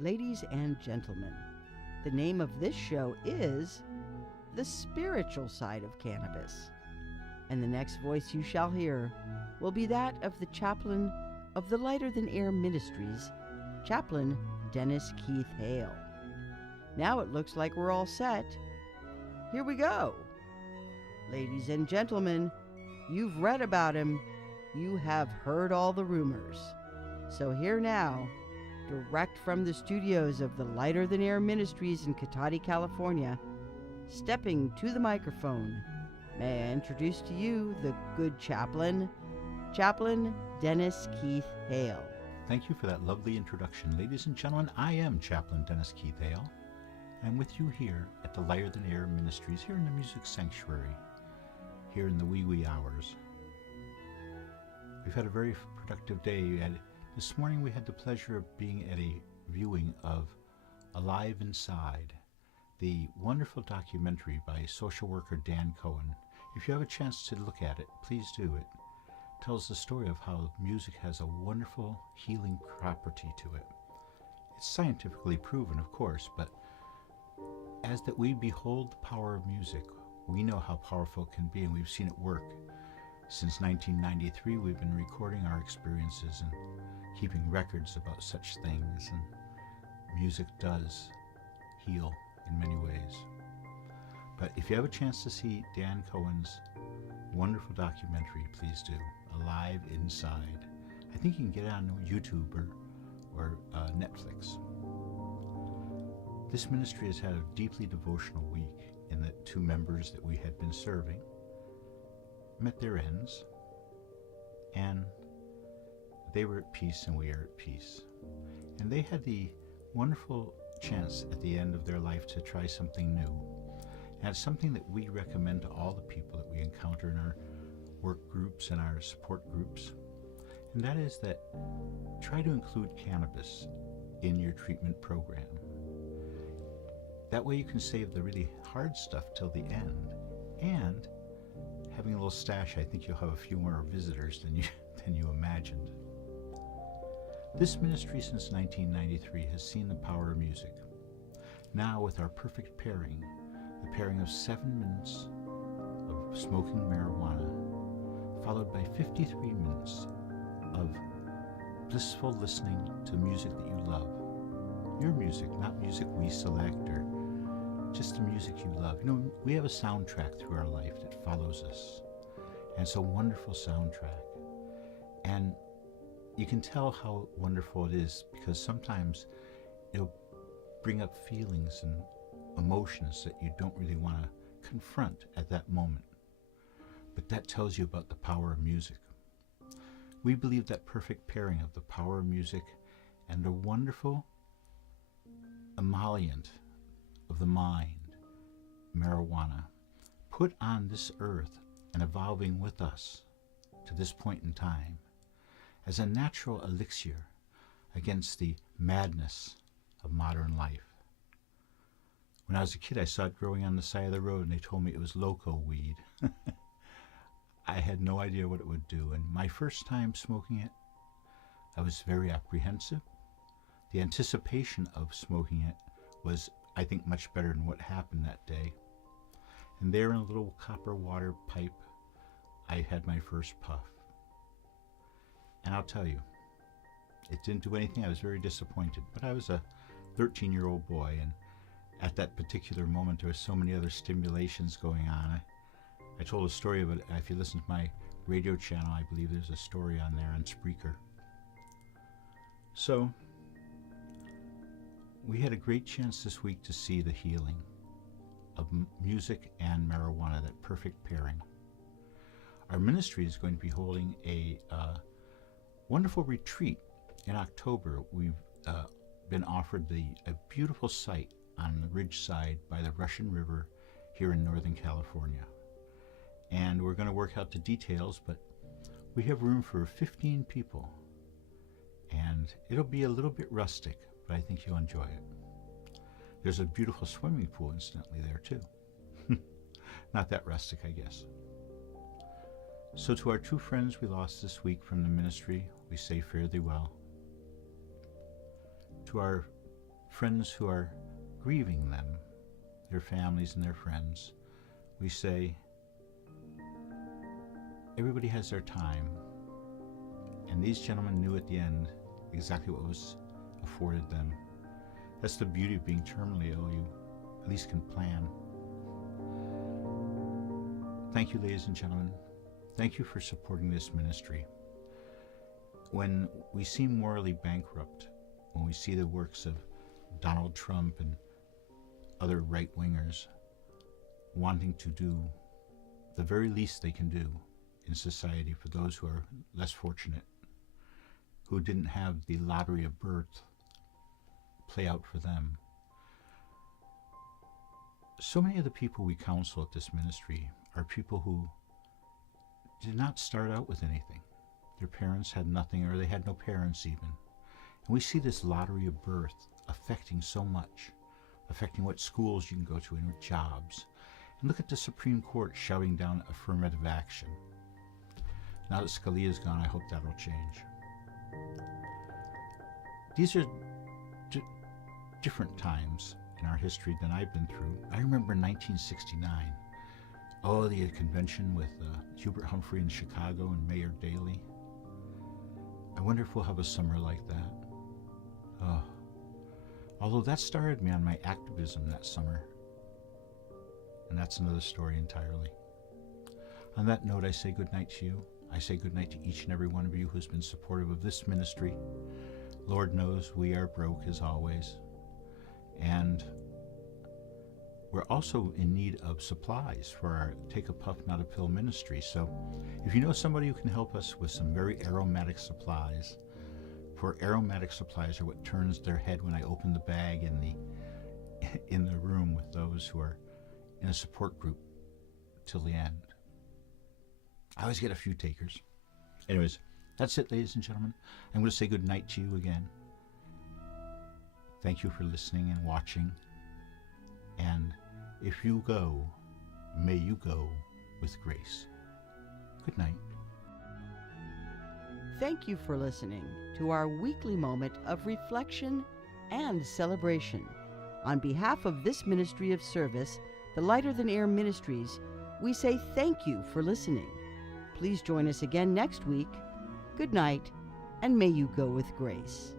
Ladies and gentlemen, the name of this show is The Spiritual Side of Cannabis. And the next voice you shall hear will be that of the chaplain of the Lighter Than Air Ministries, Chaplain Dennis Keith Hale. Now it looks like we're all set. Here we go. Ladies and gentlemen, you've read about him. You have heard all the rumors. So here now, direct from the studios of the Lighter Than Air Ministries in Cotati, California, stepping to the microphone, may I introduce to you the good chaplain, Chaplain Dennis Keith Hale. Thank you for that lovely introduction. Ladies and gentlemen, I am Chaplain Dennis Keith Hale. I'm with you here at the Lighter Than Air Ministries, here in the Music Sanctuary, here in the wee hours. We've had a very productive day. This morning we had the pleasure of being at a viewing of Alive Inside, the wonderful documentary by social worker Dan Cohen. If you have a chance to look at it, please do. It tells the story of how music has a wonderful healing property to it. It's scientifically proven, of course, but as that we behold the power of music, we know how powerful it can be, and we've seen it work. Since 1993, we've been recording our experiences and keeping records about such things, and music does heal in many ways. But if you have a chance to see Dan Cohen's wonderful documentary, please do. Alive Inside. I think you can get it on YouTube or Netflix. This ministry has had a deeply devotional week in that 2 members that we had been serving met their ends, and they were at peace and we are at peace. And they had the wonderful chance at the end of their life to try something new. And it's something that we recommend to all the people that we encounter in our work groups and our support groups. And that is that try to include cannabis in your treatment program. That way you can save the really hard stuff till the end. And having a little stash, I think you'll have a few more visitors than you imagined. This ministry since 1993 has seen the power of music. Now with our perfect pairing, the pairing of 7 minutes of smoking marijuana, followed by 53 minutes of blissful listening to music that you love. Your music, not music we select or just the music you love. You know, we have a soundtrack through our life that follows us. And it's a wonderful soundtrack. And you can tell how wonderful it is because sometimes it'll bring up feelings and emotions that you don't really want to confront at that moment. But that tells you about the power of music. We believe that perfect pairing of the power of music and a wonderful emollient of the mind, marijuana, put on this earth and evolving with us to this point in time as a natural elixir against the madness of modern life. When I was a kid, I saw it growing on the side of the road and they told me it was loco weed. I had no idea what it would do, and my first time smoking it, I was very apprehensive. The anticipation of smoking it was, I think, much better than what happened that day. And there in a little copper water pipe, I had my first puff. And I'll tell you, it didn't do anything. I was very disappointed, but I was a 13-year-old boy, and at that particular moment, there were so many other stimulations going on. I told a story of it. If you listen to my radio channel, I believe there's a story on there on Spreaker. So, we had a great chance this week to see the healing of music and marijuana, that perfect pairing. Our ministry is going to be holding a wonderful retreat in October. We've been offered a beautiful site on the ridge side by the Russian River here in Northern California. And we're going to work out the details, but we have room for 15 people. And it'll be a little bit rustic, but I think you'll enjoy it. There's a beautiful swimming pool, incidentally, there too. Not that rustic, I guess. So to our 2 friends we lost this week from the ministry, we say fare thee well. To our friends who are grieving them, their families and their friends, we say, everybody has their time. And these gentlemen knew at the end exactly what was afforded them. That's the beauty of being terminally ill. You at least can plan. Thank you, ladies and gentlemen. Thank you for supporting this ministry. When we seem morally bankrupt, when we see the works of Donald Trump and other right-wingers wanting to do the very least they can do in society for those who are less fortunate, who didn't have the lottery of birth play out for them. So many of the people we counsel at this ministry are people who did not start out with anything. Their parents had nothing, or they had no parents even. And we see this lottery of birth affecting so much, affecting what schools you can go to and what jobs. And look at the Supreme Court shouting down affirmative action. Now that Scalia's gone, I hope that'll change. These are different times in our history than I've been through. I remember in 1969, the convention with Hubert Humphrey in Chicago and Mayor Daley. I wonder if we'll have a summer like that. Although that started me on my activism that summer. And that's another story entirely. On that note, I say good night to you. I say good night to each and every one of you who's been supportive of this ministry. Lord knows we are broke as always. And we're also in need of supplies for our Take a Puff, Not a Pill ministry. So if you know somebody who can help us with some very aromatic supplies, for aromatic supplies are what turns their head when I open the bag in the room with those who are in a support group till the end. I always get a few takers. Anyways, that's it, ladies and gentlemen. I'm going to say good night to you again. Thank you for listening and watching. And if you go, may you go with grace. Good night. Thank you for listening to our weekly moment of reflection and celebration. On behalf of this ministry of service, the Lighter Than Air Ministries, we say thank you for listening. Please join us again next week. Good night, and may you go with grace.